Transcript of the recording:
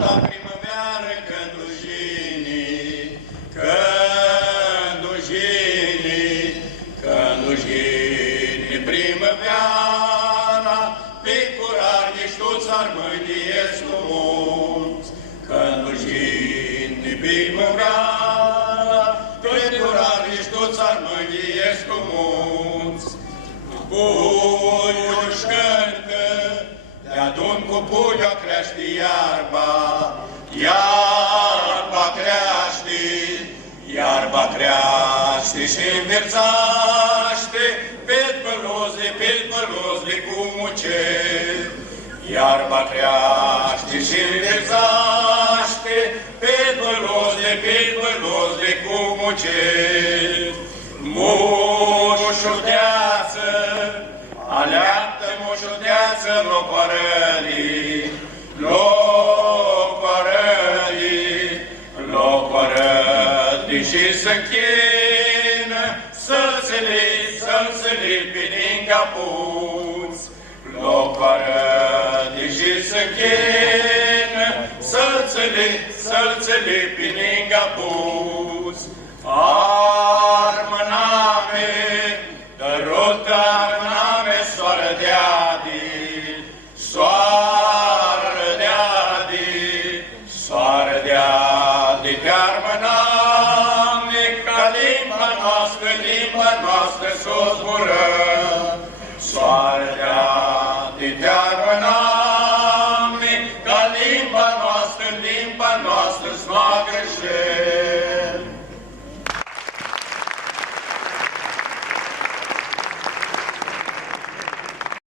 Beata primăveară Cândușinii, primăveara, pe curar niște armădiesc cu mulți. Cândușinii, primăveara, pe curar niște armădiesc cu mulți. Puiul șcărcă, de-adun cu puiul crește iarba, iarba crește, iarba crește și înverțaște, pe-l pălozle cu mucel. Iarba crește și înverțaște, pe-l pălozle cu mucel. Mușuteață, aleaptă mușuteață locoarării, locoarării și să-nchină, să-ți lipi din capuți. Locoarării și să-nchină, să-ți lipi din capuți. Armăname, dărută armăname, soară de-adi, te armăname, ca limba noastră s-o zbură. Soară de-adi, te armăname,